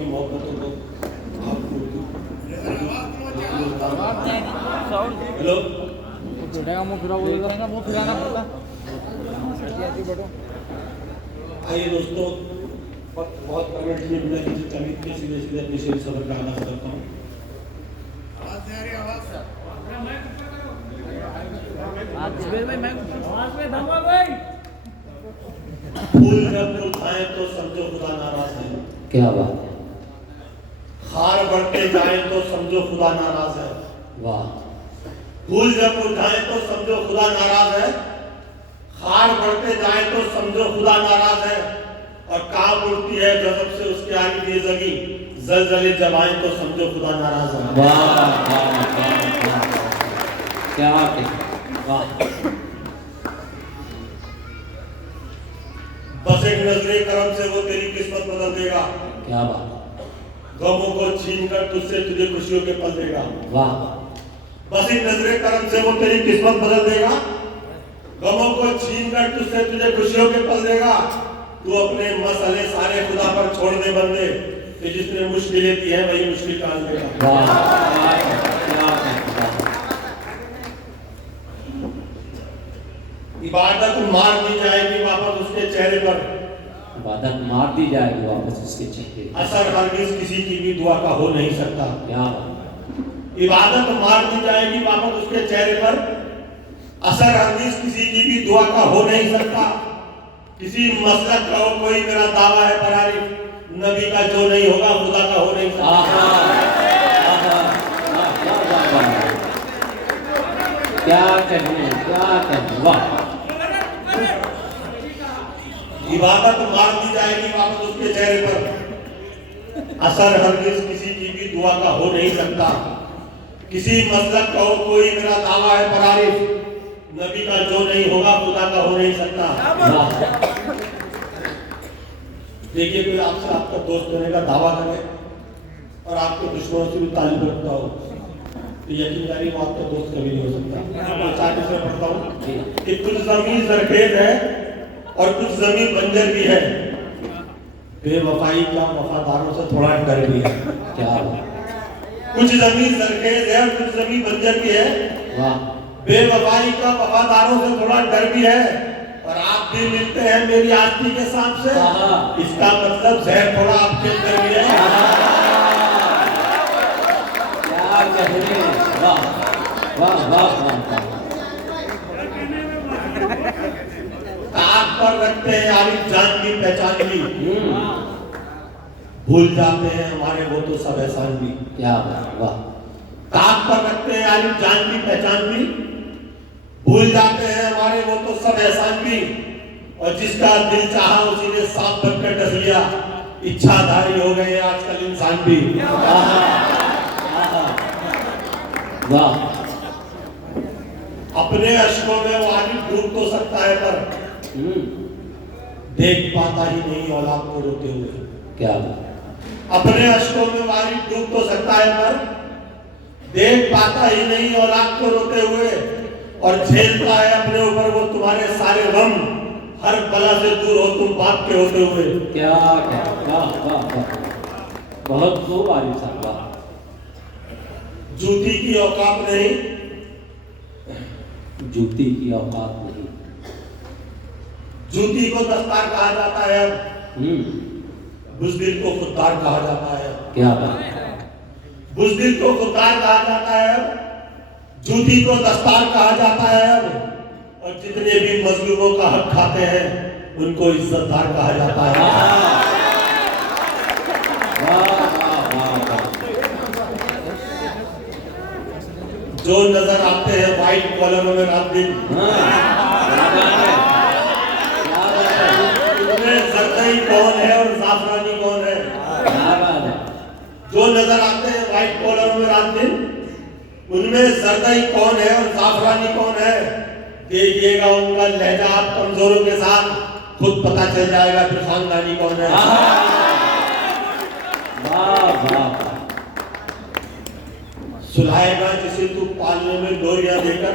की मोहब्बतों को हेलो आइए दोस्तों, बहुत कमेंट में मिला कि कमिट के सीधे सीधे अपनी शेर सफर का आगाज करता हूँ। फूल जब फुलवाएं तो समझो खुदा नाराज है। क्या बात है, हार बढ़ते जाए तो समझो खुदा नाराज है। वाह, फूल जब फुलवाएं तो समझो खुदा नाराज है। हार बढ़ते जाए तो समझो खुदा नाराज है। और कांप उठती है गजब से उसके आगे ये जगी, जलजले जब आए तो समझो खुदा नाराज है। वाह वाह वाह वाह, क्या बात है, वाह। बस एक नजरे करम से वो तेरी किस्मत बदल देगा। क्या बात, गमों को छीन कर तुझसे तुझे खुशियों के पल देगा। वाह, बस एक नजरे करम से वो तेरी किस्मत बदल देगा। गमों को छीन कर तुझसे तुझे खुशियों के पल देगा। तू अपने मसले सारे खुदा पर छोड़ दे बंदे, कि जिसने मुश्किलें दी है वही मुश्किल टाल देगा। वाह, क्या बात है, वाह। इबादत मार दी जाएगी वापस उसके चेहरे पर। इबादत मार दी जाएगी वापस उसके चेहरे पर। असर हरगिज किसी की भी दुआ का हो नहीं सकता। क्या बात, इबादत मार दी जाएगी वापस उसके चेहरे पर। असर हरगिज किसी की भी दुआ का हो नहीं सकता। किसी मसलक का हो कोई मेरा दावा है फरारी, नबी का जो नहीं होगा खुदा का हो नहीं सकता। क्या कहने, क्या कहने, वाह। इबादत मार दी जाएगी वापस उसके चेहरे पर। असर हरगिज किसी की भी दुआ का हो नहीं सकता। किसी मसलक का हो कोई मेरा दावा है फरारी, नबी का जो नहीं होगा खुदा का हो नहीं सकता। देखिए, कोई आपसे आपका दोस्त होने का दावा करे और आपके दुश्मनों से भी ताल्लुक रखता हो तो यकीन जानिए वो आपका दोस्त कभी नहीं हो सकता। मैं चार्ट से पढ़ता हूँ कि कुछ जमीन जरखेज है और कुछ जमीन बंजर भी है। बेवफाई का वफादारों से थोड़ा डर भी है। क्या, कुछ जमीन जरखेज है और कुछ जमीन बंजर भी है। वाह, बेवफाई का वफादारों से थोड़ा डर भी है। और आप भी मिलते हैं मेरी आस्ती के सांप से, इसका मतलब जहर थोड़ा आपके अंदर भी है। क्या कहने, वाह वाह वाह वाह। ताक पर रखते हैं आरिफ जान की पहचान भी, भूल जाते हैं हमारे वो तो सब एहसान भी। क्या बात, वाह। ताक पर रखते हैं आरिफ जान की पहचान भी, भूल जाते हैं हमारे वो तो सब एहसान भी। और जिसका दिल चाहा उसी ने सांप बनकर डस लिया, इच्छाधारी हो गए आजकल इंसान भी। वाह, अपने अश्कों में वो आरिफ डूब तो सकता है पर देख पाता ही नहीं औलाद को रोते हुए। क्या बात, अपने अश्कों में वो आरिफ डूब तो सकता है पर देख पाता ही नहीं औलाद को रोते हुए। और झेलता है अपने ऊपर वो तुम्हारे सारे गम, हर बला से दूर हो तुम बाप के होते हुए। क्या कहने, वाह वाह वाह, बहुत खूब आरिफ साहब, वाह। जूती की औकात नहीं, जूती की औकात नहीं, जूती को दस्तार कहा जाता है, बुज़दिल को खुददार कहा जाता है। क्या बात, बुज़दिल को खुददार कहा जाता है, जूती को दस्तार कहा जाता है। और जितने भी मजलूमों का हक खाते हैं उनको इज्जतदार कहा जाता है। वाह वाह वाह वाह। जो नजर आते हैं व्हाइट कॉलरों में रात दिन, उनमें जरदई कौन है और जाफरानी कौन है। जो नजर आते हैं व्हाइट कॉलरों में रात दिन, उनमें जरदई कौन है और जाफरानी कौन है। देखिएगा उनका लहजा आप कमजोरों के साथ, खुद पता चल जाएगा कि खानदानी कौन है। सुलाएगा जिसे तू पालने में लोरियां देकर,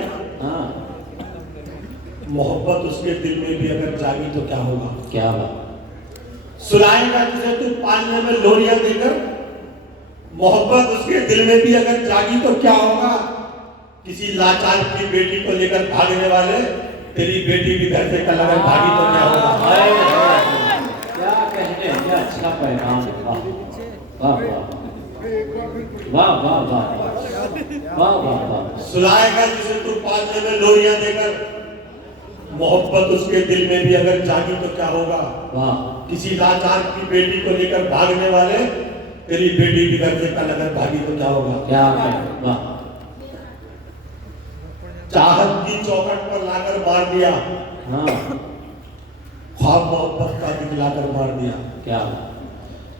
मोहब्बत उसके दिल में भी अगर जागी तो क्या होगा। क्या बात, सुलाएगा जिसे तू पालने में लोरियां देकर, मोहब्बत उसके दिल में भी अगर जागी तो क्या होगा, किसी लाचार की बेटी को लेकर भागने वाले तेरी बेटी भी घर से कल अगर भागी तो क्या होगा। क्या कहने, क्या अच्छा पैगाम। वाह वाह वाह वाह वाह वाह वाह वाह। सुलाएगा जिसे तू पालने में लोरियां देकर, मोहब्बत उसके दिल में भी अगर जागी तो क्या होगा, वाह। किसी लाचार की बेटी को लेकर भागने वाले तेरी बेटी भी घर से कल अगर भागी तो क्या होगा। क्या कहने, वाह। चाहत की चौखट पर लाकर मार दिया, हाँ ख्वाब मोहब्बत का दिखलाकर मार दिया। क्या,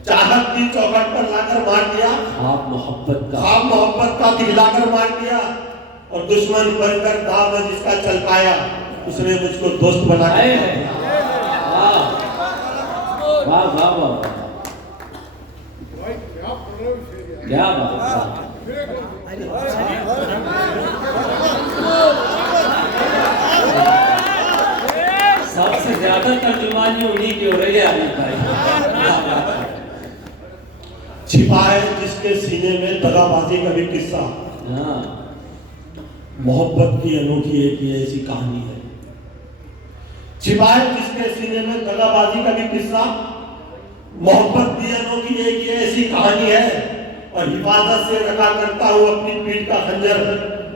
चाहत की चौखट पर लाकर मार दिया, ख्वाब मोहब्बत का, ख्वाब मोहब्बत का दिखलाकर मार दिया। और दुश्मन बनकर दाव में जिसका चल पाया, उसने मुझको दोस्त बना दिया। वाह वाह वाह, क्या बात। सबसे ज्यादा तर्जुमानी उन्हीं की हो रही है आरिफ भाई। छिपा है जिसके सीने में दगाबाजी का भी किस्सा, हाँ मोहब्बत की अनोखी एक ये ऐसी कहानी है। छिपा है जिसके सीने में दगाबाजी का भी किस्सा, मोहब्बत की अनोखी एक ये ऐसी कहानी है। और हिफाजत से रखा करता हूँ अपनी पीठ का खंजर,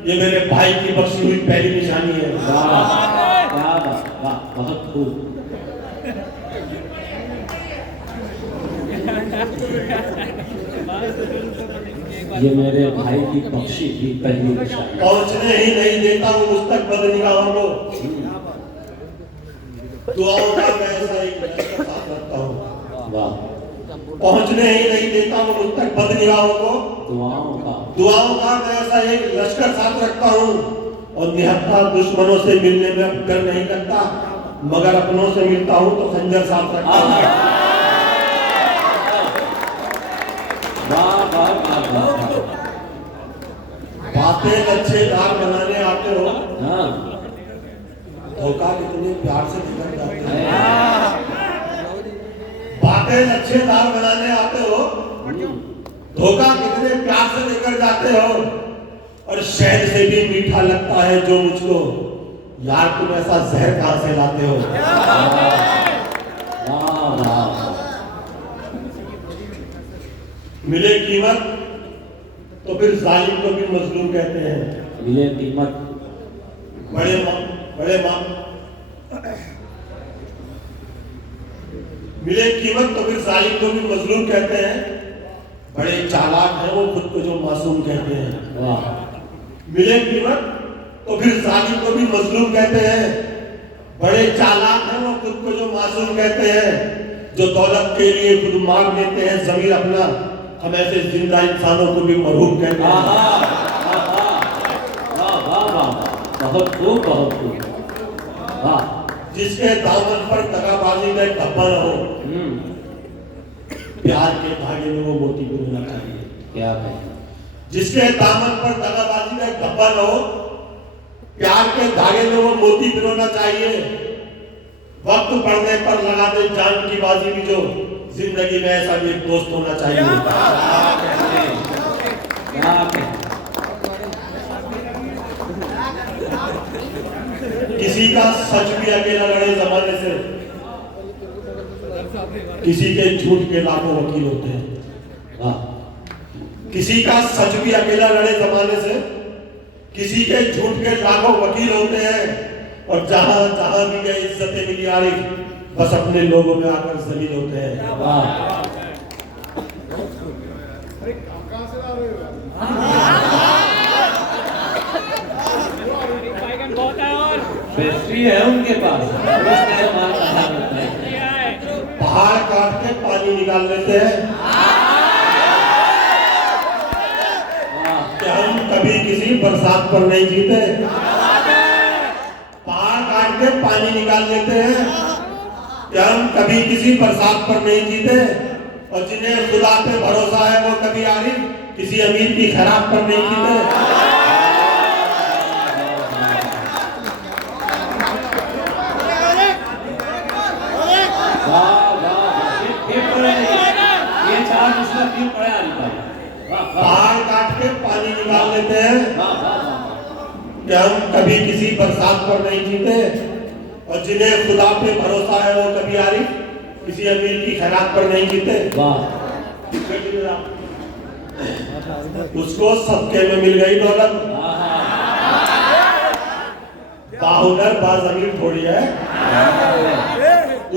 ये मेरे भाई की बख्शी हुई पहली निशानी है। वाह क्या बात, वाह बहुत खूब। ये मेरे भाई की बख्शी हुई पहली निशानी। पहुंचने ही नहीं देता वो मुझ तक बदनिगाहों को, दुआओं का मैं ऐसा एक लश्कर साथ रखता हूँ। वाह, पहुंचने ही नहीं देता वो मुझ तक बदनिगाहों को, दुआओं का मैं ऐसा एक लश्कर साथ रखता हूँ। और निहत्था दुश्मनों से मिलने में डर नहीं लगता, मगर अपनों से मिलता हूँ तो खंजर साथ रखता हूँ। बातें लच्छेदार बनाने आते हो, धोखा कितने प्यार से निकल जाते हैं। बातें लच्छेदार बनाने आते हो, धोखा कितने प्यार से लेकर जाते हो। और शहद से भी मीठा लगता है जो मुझको, यार तुम ऐसा जहर कहां से लाते हो। मिले कीमत तो फिर जालिम को भी मजलूम कहते हैं। मिले कीमत, मिले कीमत तो फिर जालिम को भी मजलूम कहते हैं। बड़े चालाक हैं वो खुद को जो मासूम कहते हैं। वाह, मिले कीमत तो फिर जालिम को भी मजलूम कहते हैं। बड़े चालाक हैं वो खुद को जो मासूम कहते हैं। जो दौलत के लिए खुद मार देते हैं ज़मीर अपना, हम ऐसे जिंदा इंसानों को भी मरहूम कहते हैं। बहुत खूब, बहुत खूब। वाह, जिसके दामन पर दगाबाजी का एक धब्बा न हो, प्यार के धागे में वो मोती पिरोना चाहिए। क्या कहते, जिसके दामन पर दगाबाजी का एक धब्बा न हो, प्यार के धागे में वो मोती पिरोना चाहिए। वक्त पड़ने पर लगा दे जान की बाजी भी जो, जिंदगी में ऐसा भी एक दोस्त होना चाहिए। क्या कहते, किसी का सच भी अकेला लड़े जमाने से, किसी के झूठ के लाखों वकील होते हैं। वाह, किसी का सच भी अकेला लड़े जमाने से, किसी के झूठ के लाखों वकील होते हैं। और जहां जहां भी गए इज्जतें मिली आरिफ, बस अपने लोगों में आकर जलील होते हैं। वाह, पेस्ट्री है उनके पास। पहाड़ काट के पानी निकाल लेते हैं। क्या हम कभी किसी बरसात पर नहीं जीते? पहाड़ काट के पानी निकाल लेते हैं। क्या हम कभी किसी बरसात पर नहीं जीते? और जिन्हें खुदा पे भरोसा है वो कभी आरिफ किसी अमीर की खराब पर नहीं जीते। का फिर पड़ा अली भाई। वाह वाह पहाड़ काट के पानी निकाल लेते हैं वाह वाह वाह। कि हम कभी किसी बरसात पर नहीं जीते, और जिन्हें खुदा पे भरोसा है वो कभी आरिफ किसी अमीर की खैरात पर नहीं जीते। वाह उसको सदके में मिल गई दौलत, बाहुदर बाज अमीर थोड़ी है,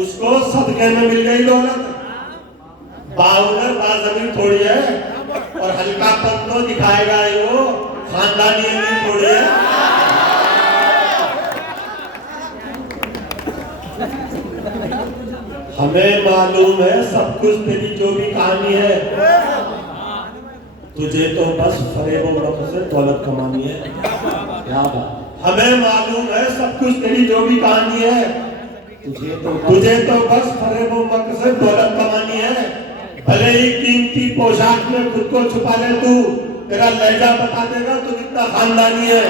उसको सदके में मिल गई दौलत, बाहुदर बाज अमीर थोड़ी है, और हल्कापन तो दिखाएगा ही वो खानदानी अमीर थोड़ी है। हमें मालूम है सब कुछ तेरी जो भी कहानी है, तुझे तो बस फरेब और मकसद से दौलत कमानी है। क्या बात। हमें मालूम है सब कुछ तेरी जो भी कहानी है, तुझे तो बस फरेब और मकसद से दौलत कमानी है। भले ही कीमती पोशाक में खुद को छुपा ले तू, तेरा लहजा बता देगा तू कितना खानदानी है।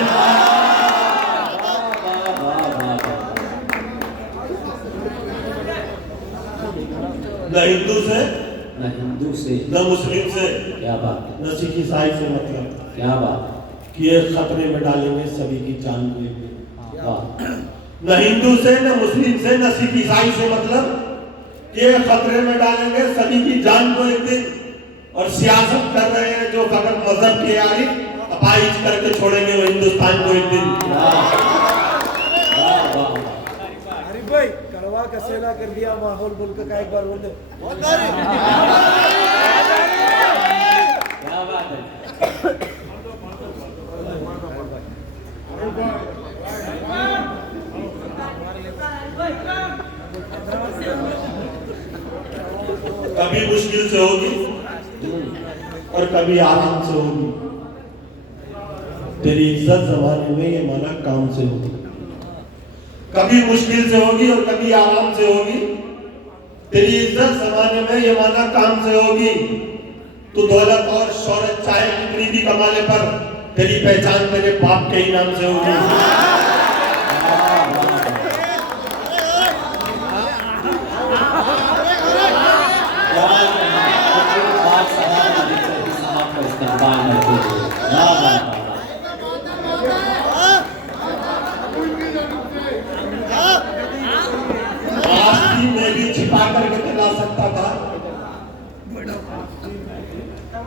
न हिंदू से न मुस्लिम से, क्या बात, न सिख ईसाई से मतलब, क्या बात कि ये खतरे में डालेंगे सभी की जान को एक दिन। वाह। न हिंदू से न मुस्लिम से न सिख ईसाई से मतलब कि ये खतरे में डालेंगे सभी की जान को एक दिन। और सियासत कर रहे हैं जो फकत मजहब के आरिफ अपाइज करके छोड़ेंगे वो हिंदुस्तान को एक दिन। भाई कड़वा कसेला कर दिया माहौल मुल्क का, एक बार बोल दे। क्या बात है। कभी मुश्किल से होगी और कभी आराम से होगी, तेरी इज्जत जमाने में ये माना काम से होगी। कभी मुश्किल से होगी और कभी आराम से होगी, तेरी इज्जत जमाने में ये माना काम से होगी। तू दौलत और शौहरत चाहे कितनी भी कमा ले, पर तेरी पहचान तेरे बाप के ही नाम से होगी। आस्तीन में भी छिपा करके तो ला सकता था,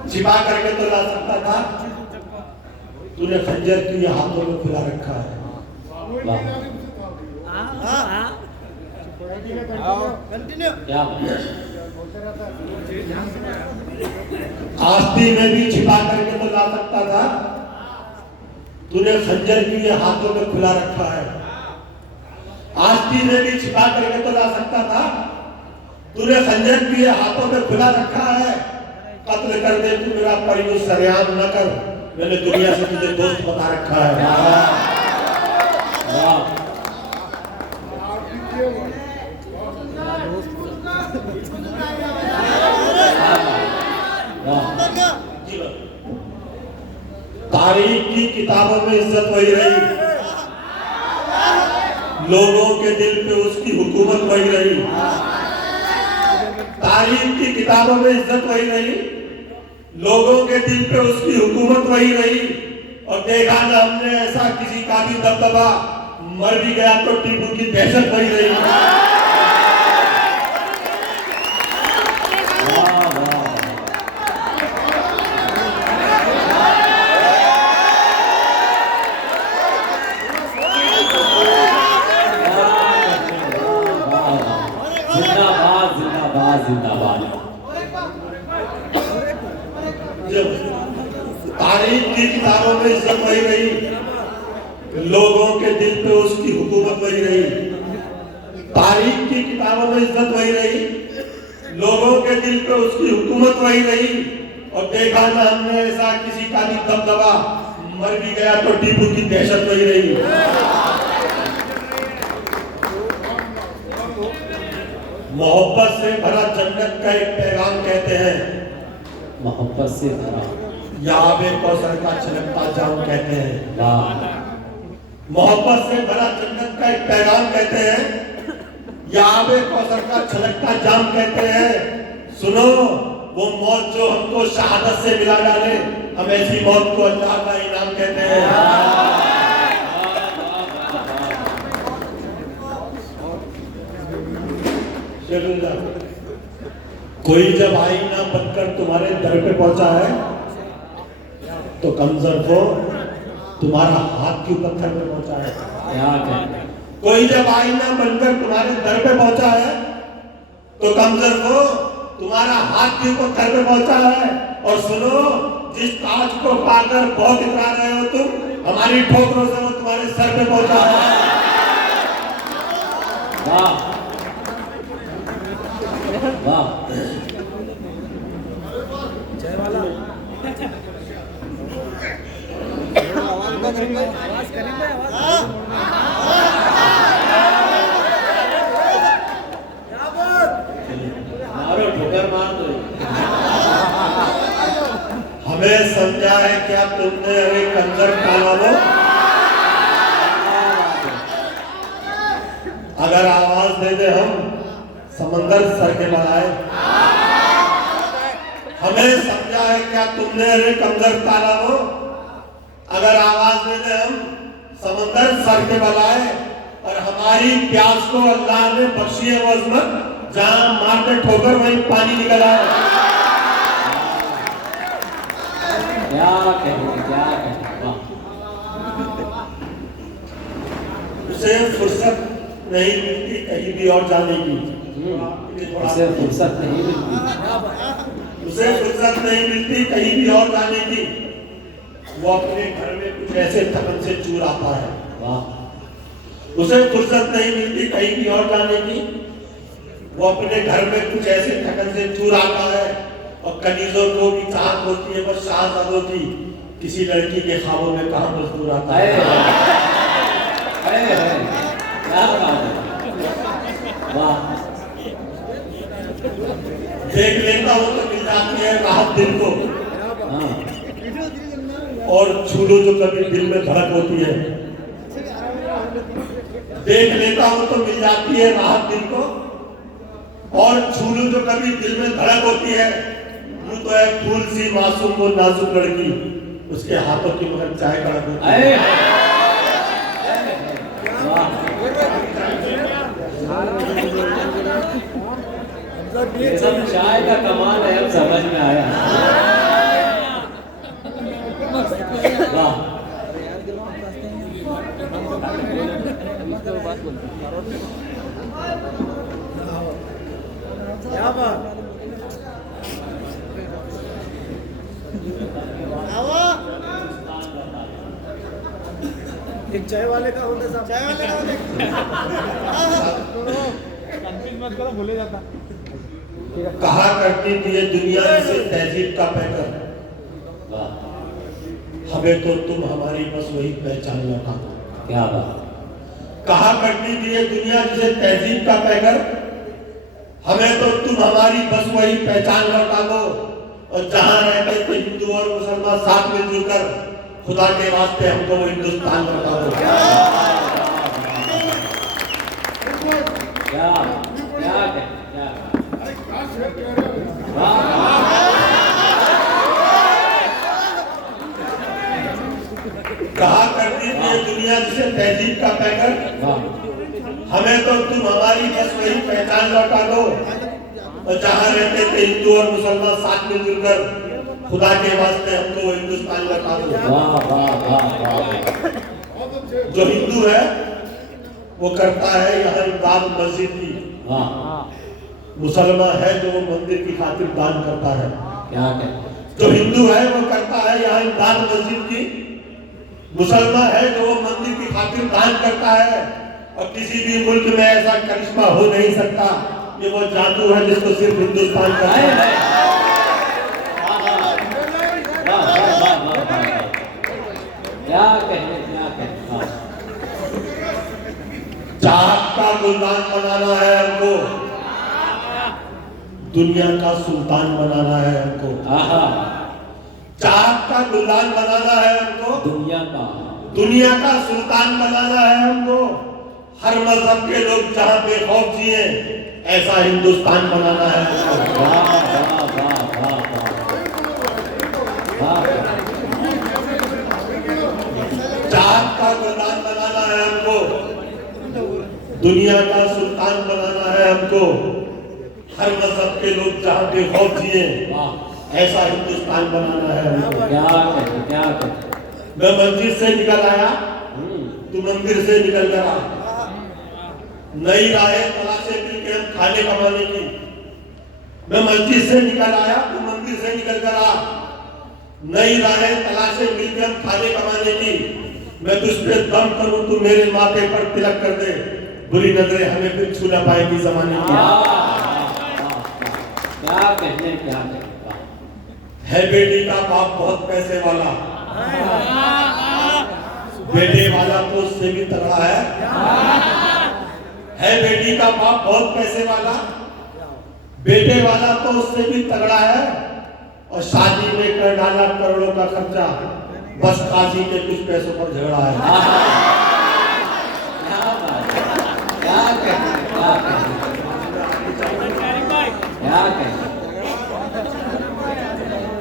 छिपा करके तो ला सकता था, तूने खंजर की हाथों में खुला रखा है। क्या आस्तीन में भी छिपा करके तो ला सकता था, तूने खंजर की हाथों में खुला रखा है। आस्तीन में भी छिपा करके तो ला सकता था, तूने खंजर भी हाथों में खुला रखा है। कत्ल कर दे तू मेरा पर यूं सरेआम न कर, मैंने दुनिया से तुझे दोस्त बता रखा है। तारीख की किताबों में इज्जत वही रही, लोगों के दिल पे उसकी हुकूमत वही रही। तारीख की किताबों में इज्जत वही रही, लोगों के दिल पे उसकी हुकूमत वही रही। और देखा ना हमने ऐसा किसी का भी दबदबा, मर भी गया तो टीपू की दहशत वही रही। तारीख की किताबों में इज्जत वही रही, लोगों के दिल पे उसकी हुकूमत वही रही। तारीख की किताबों में इज्जत वही रही, लोगों के दिल पे उसकी हुकूमत वही रही। और देखा ना हमने ऐसा किसी का भी दबदबा, मर भी गया तो टीपू की दहशत वही रही। मोहब्बत से भरा जन्नत का एक पैगाम कहते हैं, मोहब्बत से भरा याबे कौसर का छलकता जाम कहते हैं। मोहब्बत से भरा जन्नत का एक पैगाम कहते हैं, याबे कौसर का छलकता जाम कहते हैं। सुनो वो मौत जो हमको शहादत से मिला डाले, हम ऐसी मौत को अल्लाह का इनाम कहते हैं। कोई जब आईना बनकर तुम्हारे दर पे पहुंचा है तो कमजोर को तुम्हारा हाथ क्यों पत्थर पे पहुंचा है। कोई जब आईना बनकर तुम्हारे दर पे पहुंचा है तो कमजोर को तुम्हारा हाथ क्यों पत्थर पे पहुंचा है। और सुनो, जिस ताज को पाकर बहुत इतरा रहे हो तुम, हमारी ठोकरों से वो तुम्हारे सर पे पहुंचा है। वाह वाह। जय वाला आवाज करेंगे, आवाज क्या बात, मारो ठोकर मार दो। हमें समझा है क्या तुमने, अरे कंजर काला वो। अगर आवाज दे दे हम, समंदर सर के बनाए। हमें समझा है क्या तुमने, अरे कमजोर काला वो। अगर आवाज दे दे हम, समंदर सर के बनाए। और हमारी प्यास को अल्लाह ने बख्शी है वो अजमत, जहां मारते ठोकर वहीं पानी निकल आए। क्या कहें, क्या कहें। उसे फुर्सत नहीं मिलती कहीं भी और जाने की। उसे फुर्सत नहीं मिलती, उसे फुर्सत नहीं मिलती कहीं भी और जाने की। वो अपने घर में कुछ ऐसे थकन से चूर आता है। वाह। उसे फुर्सत नहीं मिलती कहीं भी और जाने की। वो अपने घर में कुछ ऐसे थकन से चूर आता है। और कनीजों को भी चाहत होती है, बस शाहजादों की किसी लड़की के ख्वाबों में कहाँ मजदूर आता है। क्या बात है। वाह। देख लेता हूँ तो मिल जाती है राहत दिल को। हाँ। और छू लो जो कभी दिल में धड़क होती है। देख लेता हूँ तो मिल जाती है राहत दिल को। और छू लो जो कभी दिल में धड़क होती है। यूं तो है फूल सी मासूम वो नाजुक लड़की, उसके हाथों की मगर चाय कड़क होती है। ये सब चाय का कमाल है, अब समझ में आया। वाह। क्या बात, एक चाय वाले का होता साहब, चाय वाले का मत करो, भूले जाता। कहा करती थी ये दुनिया से तहजीब का पैकर, हमें तो तुम हमारी बस वही पहचान लौटा दो। क्या बात। कहा करती थी ये दुनिया जिसे तहजीब का पैकर, हमें तो तुम हमारी बस वही पहचान लौटा दो। और जहां रहते थे हिंदू और मुसलमान साथ में जुड़कर, खुदा के वास्ते हमको वो हिंदुस्तान लौटा दो। क्या क्या क्या कहा करती थी ये दुनिया जिसे तहजीब का पैकर, हमें तो तुम हमारी बस वही पहचान लौटा दो। और जहां रहते थे हिंदू और मुसलमान साथ में जुड़कर, खुदा के वास्ते हमको वो हिंदुस्तान लौटा दो। जो हिंदू है वो करता है यहाँ इमदाद मस्जिद की, मुसलमान है जो वो मंदिर की खातिर दान करता है। क्या जो हिंदू है वो करता है यहाँ इमदाद मस्जिद की, मुसलमान है जो वो मंदिर की खातिर दान करता है। और किसी भी मुल्क में ऐसा करिश्मा हो नहीं सकता, ये वो जादू है जिसको सिर्फ हिंदुस्तान का है। क्या कहने, क्या कहने। चाहत का गुलदान बनाना है हमको, दुनिया का सुल्तान बनाना है हमको। चाहत का गुलदान बनाना है हमको, दुनिया का सुल्तान बनाना है हमको। हर मजहब के लोग जहां बेखौफ जिए, ऐसा हिंदुस्तान बनाना है हमको। दुनिया का सुल्तान बनाना है हमको, हर मजहब के लोग जहाँ के खौफ जिए, वाह ऐसा हिंदुस्तान बनाना है हमको। क्या कहते क्या कहते। मैं मस्जिद से निकल आया, तू मंदिर से निकल गया। नई राहें तलाशे मिलके हम खाने कमाने की। मैं मस्जिद से निकल आया, तू मंदिर से निकल गया। नई राहें तलाशे मिलके हम खाने कमाने की। मैं तुझ पे दम करूं, तू मेरे माथे पर तिलक कर दे, बुरी नजरें हमें फिर छू ना पाएगी जमाने की। क्या कहते क्या कहते। है बेटी का बाप बहुत पैसे वाला, बेटे वाला तो उससे भी तगड़ा है बेटी का बाप बहुत पैसे वाला, बेटे वाला तो उससे भी तगड़ा है, और शादी में कर डाला करोड़ों का खर्चा, बस काजी के कुछ पैसों पर झगड़ा है। क्या कहते क्या कहते।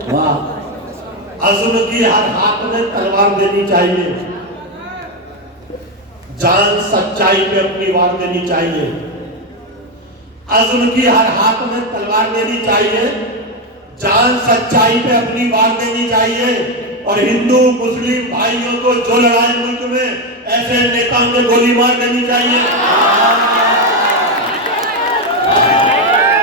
वाह। अज़्म की हर हाथ में तलवार देनी चाहिए, जान सच्चाई पे अपनी वार देनी चाहिए। अज़्म की हर हाथ में तलवार देनी चाहिए, जान सच्चाई पे अपनी वार देनी चाहिए। और हिंदू मुस्लिम भाइयों को जो लड़ाई मुल्क में, ऐसे नेताओं को गोली मार देनी चाहिए।